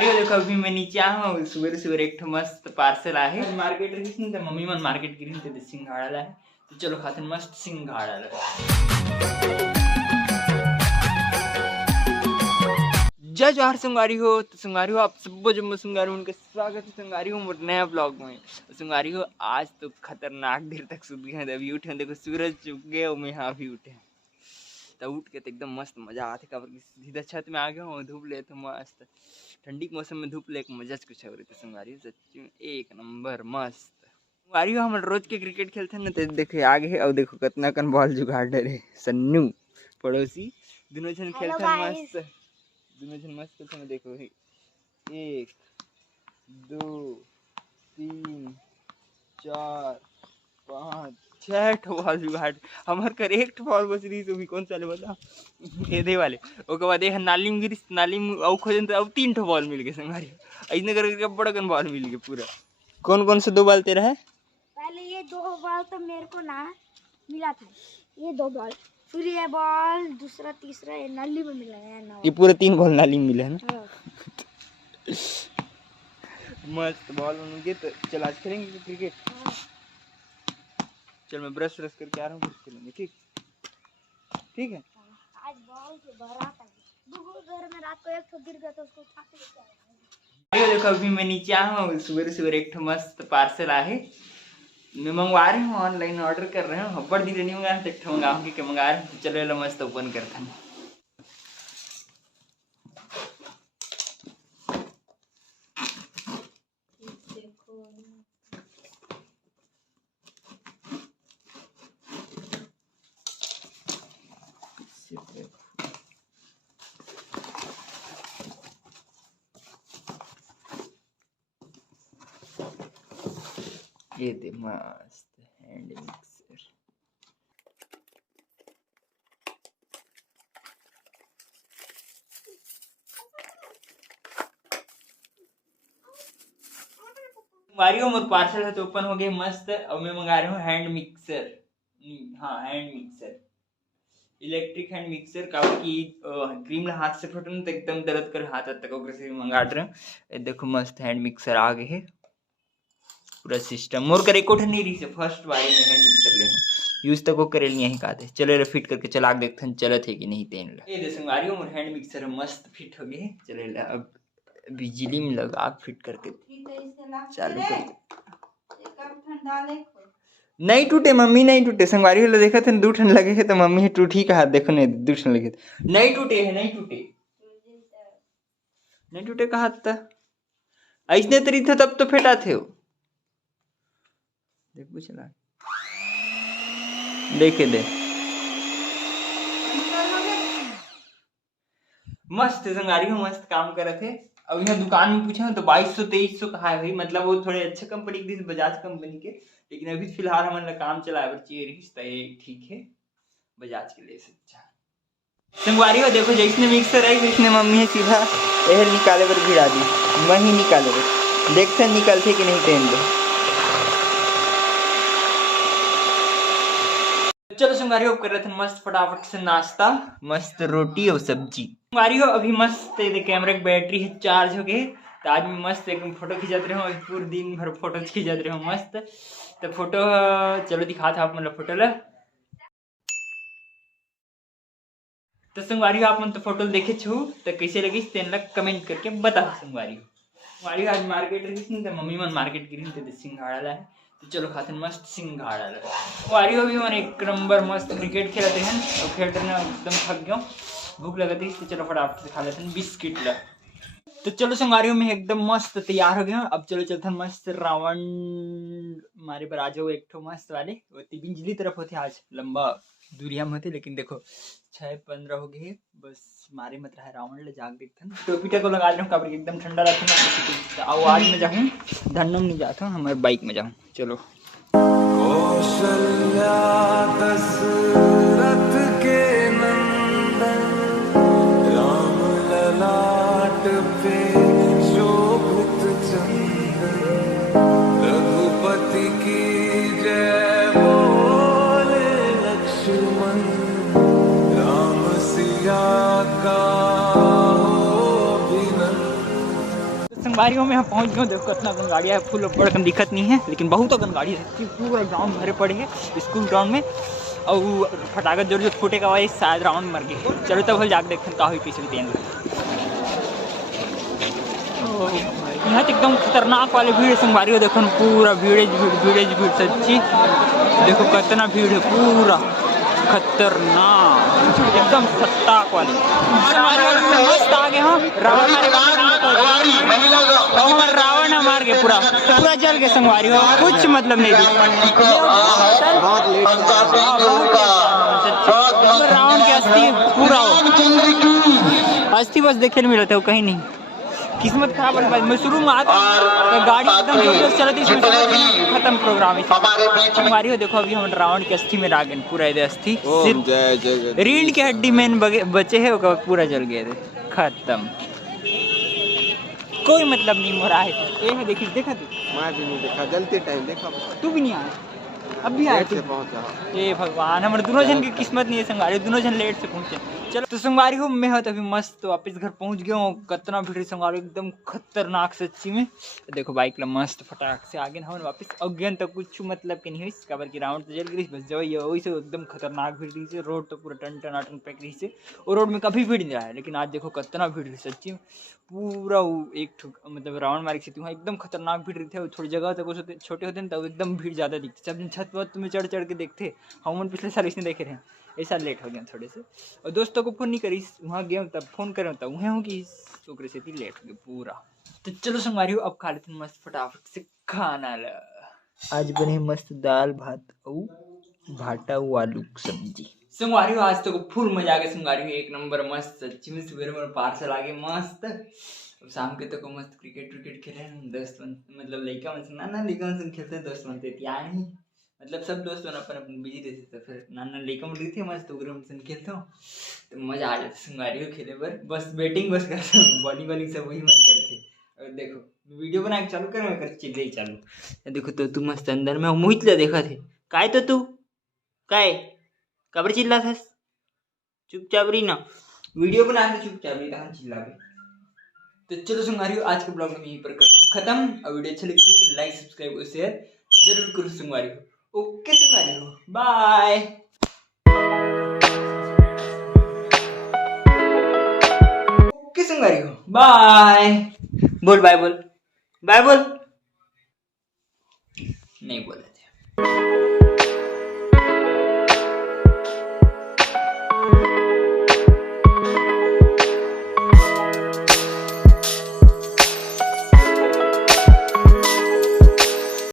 देखो अभी मैं नीचे आया हूँ सुबह सुबह एक मस्त पार्सल आहे मार्केट रही मम्मी मन मार्केट गिरी सिंघाड़ा है तो चलो खाते मस्त सिंघाड़ा जय जोहार संगारी हो तो संगारी हो आप सब जब मैं संगारी उनका स्वागत है संगारी हो नया ब्लॉग में संगारी हो आज तो खतरनाक देर तक सुध गए अभी उठे देखो सूरज चुक गए और मैं यहाँ भी उठे तो उठ के तो एकदम मस्त मजा आते का सीधा छत में आ गया हूँ धूप ले तो मस्त ठंडी के मौसम में धूप ले मजा कुछ हो रही थी संगारी सच्ची में एक नंबर मस्त संगारी हम रोज के क्रिकेट खेलते हैं ना तो देखो आगे और देखो कितना कन बॉल जुगाड़ डरे सन्नू पड़ोसी दोनों जन खेलते हैं मस्त दोनों जन मस्त खेलते हैं देखो 1 2 3 4 5 6 बॉल जुगाड़ हमार कर एक बॉल बच रही तो भी कौन सा बता दे वाले ओके बाद एक नाली में गिरी नाली में और खोजन तो अब 3 बॉल मिल गए संगारी ऐसे करके बड़ा कन बॉल मिल गए पूरा कौन कौन से 2 बॉल तेरा है पहले ये 2 बॉल तो मेरे को ना मिला था ये 2 बॉल फिर ये बॉल दूसरा तीसरा ये नाली में मिला है ना ये पूरे 3 बॉल नाली में मिले हैं ना मस्त बॉल उनके तो चल आज खेलेंगे क्रिकेट चल मैं ब्रश करके आ रहा हूँ फिर खेलेंगे ठीक है आज बॉल से बारात आ गई घर में रात को एक ठो गिर गया तो उसको उठा के लेके आया। देखो अभी मैं नीचे आया हूँ सुबह सुबह एक मस्त पार्सल आहे मैं मंगवा रही हूँ ऑनलाइन ऑर्डर कर रहे हूँ बड़ दिन नहीं मंगा एक मंगाऊंगी कि मंगा रहे हैं चलो मस्त ओपन करते हैं ये दे मस्त हैंड मिक्सर मारियो मोर पार्सल है तो ओपन हो गए मस्त और मैं मंगा रहा हूँ हैंड मिक्सर हाँ hand mixer electric hand mixer का की क्रीम हाथ से फटन तो एकदम दर्द कर हाथ तक से मंगा रहे हैं देखो मस्त हैंड मिक्सर आ गए है पूरा सिस्टम मोर करे कोठ नहीं रही से फर्स्ट बार में हैंड मिक्सर ले यूज तक वो करे नहीं कहते चलो रे फिट करके चला देखते हैं चलत है कि नहीं तेन ये दे संगारियो मोर हैंड मिक्सर मस्त फिट हो गए चले अब बिजली में लगा फिट करके चालू कर नहीं टूटे मम्मी नहीं टूटे संगवारी वाला देखा थे 2 ठन लगे है तो मम्मी टूट ही कहा देखो नहीं 2 ठन लगे नहीं टूटे है नहीं टूटे कहा था ऐसने तरी थे तब तो फेटा थे वो देख चला देखे दे मस्त संगारी में मस्त काम कर रहे थे अब यहाँ दुकान में पूछा तो 2200-2300 कहा है भाई मतलब वो थोड़े अच्छे कंपनी के बजाज कंपनी के लेकिन अभी फिलहाल हमारे काम चला है ठीक है बजाज के लिए अच्छा संगवारी हो देखो जैसने मिक्सर है वैसने मम्मी है सीधा एहर निकाले पर भिड़ा दी वही निकाले पर देखते निकलते कि नहीं तेन दो चलो संगारियों कर रहे थे मस्त फटाफट से नाश्ता मस्त रोटी और सब्जी संगारियों अभी मस्त कैमरे की बैटरी है चार्ज हो गई तो आज मैं मस्त एकदम फोटो खिंचाते रहे हूँ पूरे दिन भर फोटो खिंचाते रहे हूँ मस्त तो फोटो चलो दिखा था आप मतलब फोटो ला तो संगवारी आप मन तो फोटो देखे छू तो कैसे लगी तेन लग कमेंट करके बता संगवारी आज मार्केट रही तो मम्मी मन मार्केट गिरी तो सिंघाड़ा ला है तो चलो खाते मस्त सिंघाड़ा वारियो भी मैंने एक नंबर मस्त क्रिकेट खेलते हैं और खेलते हैं एकदम थक गया भूख लगा थी तो चलो फटाफट से खा लेते हैं बिस्किट ला तो चलो संगारियों में एकदम मस्त तैयार हो गया अब चलो चलते हैं मस्त रावण हमारे पर आ जाओ एक ठो मस्त वाले वो बिजली तरफ होते आज लंबा दूरिया में होते लेकिन देखो 6:15 हो गए बस मारे मत रहा रावण ले जाग देखते हैं टोपी को लगा रहा हूँ कभी एकदम ठंडा रहता है आओ आज में जाऊँ धन्नम नहीं जाता हूँ हमारे बाइक में जाऊँ चलो रघुपति की जय बोले लक्ष्मण राम सिया का संगवारियों में हम पहुंच गए। देखो कितना गन गाड़ियाँ है, फुल बड़ कन दिक्कत नहीं है, लेकिन बहुत गन गाड़ी है। पूरा ग्राउंड भरे पड़े है स्कूल ग्राउंड में। और फटाखा जोर जोर फूटे का वही शायद राउंड मर गए। चलो तब जाके देखते का हुई पीछे तेन। यहाँ तो एकदम खतरनाक वाले भीड़ है संगवारी हो। देखो पूरा भीड़ भीड़ सच्ची। देखो कितना भीड़ है, पूरा खतरनाक एकदम खतरनाक वाले। मस्त आगे हम रावण मार के पूरा जल के संगवारी हो, कुछ मतलब नहीं थी। रावण की अस्थि पूरा हो, अस्थि बस देखे मिला था, कहीं नहीं। किस्मत खराब वाली मैं शुरू में आता तो गाड़ी एकदम जोर चल रही थी, खत्म प्रोग्राम है हमारी हो। देखो अभी हम रावण के अस्थि में आ गए, पूरा इधर अस्थि सिर्फ रीढ़ की हड्डी में बचे है, पूरा जल गए थे, खत्म। कोई मतलब नहीं हो रहा है। ये देखिए, देखा तू? मैं भी नहीं देखा, जलते टाइम देखा। तू भी नहीं आया? अब भी आए थे पहुंचा। ये भगवान, हमारे दोनों जन की किस्मत नहीं है संगवारी, दोनों जन लेट से पहुंचे। चलो तो संगवारी हो, मैं हो तो अभी मस्त वापस घर पहुंच गया हूँ। कितना भीड़ संगवारी एकदम खतरनाक सच्ची में। तो देखो बाइक ला मस्त फटाक से आगे हम वापस अज्ञान तो कुछ मतलब के नहीं हुई खबर की राउंड तो जल गई बस जो वही से एकदम खतरनाक भीड़ रही है। रोड तो पूरा टन पैक रही है और रोड में कभी भीड़ नहीं रहा है, लेकिन आज देखो कितना भीड़ रही सच्ची में। पूरा एक मतलब राउंड मार्ग से वहाँ एकदम खतरनाक भीड़ रही थी। थोड़ी जगह तक छोटे होते हैं तब एकदम भीड़ ज़्यादा दिखती। जब छत वत में चढ़ के देखते हम पिछले साल इसने देखे रहे, ऐसा लेट हो गया थोड़े से। और दोस्तों को फ़ोन नहीं करी, वहाँ गया तब फ़ोन करें तब वहाँ हूँ कि छोकरे से थी लेट हो गया पूरा। तो चलो संगवारी हो, अब खा लेते मस्त फटाफट से खाना ला। आज बने मस्त दाल भात और भाटा आलू सब्जी। संगवारी हो आज तो फुल मजा आ गया। संगवारी हो एक नंबर मस्त सच्ची में। सवेरे मेरे पार्सल आ गए मस्त। शाम के तक मस्त क्रिकेट खेले दोस्त मतलब लड़का मन नाना लड़का मन खेलते हैं दोस्त मनते नहीं मतलब सब दोस्त मन अपन बिजी रहते। तो फिर नाना लड़का मन रही थे मस्त उग्र मन खेलते हो तो मजा आ जाता संगवारी हो खेले पर। बस बैटिंग बस करते बॉलिंग सब वही मन करते। और देखो वीडियो बना के चालू कर चिल्ले ही चालू। देखो तो तू मस्त अंदर में मोहित ला देखा थे काय तो तू काय कबर चिल्ला था चुपचाप रही ना, वीडियो बना के चुपचाप रही था चिल्ला भी। तो चलो संगवारी हो आज के ब्लॉग में यहीं पर करता हूँ खत्म। और वीडियो अच्छा लगे तो लाइक सब्सक्राइब और शेयर जरूर करो संगवारी हो। ओके संगवारी हो, बाय। ओके संगवारी हो, बाय। बोल बाय, बोल बाय, बोल नहीं बोला था।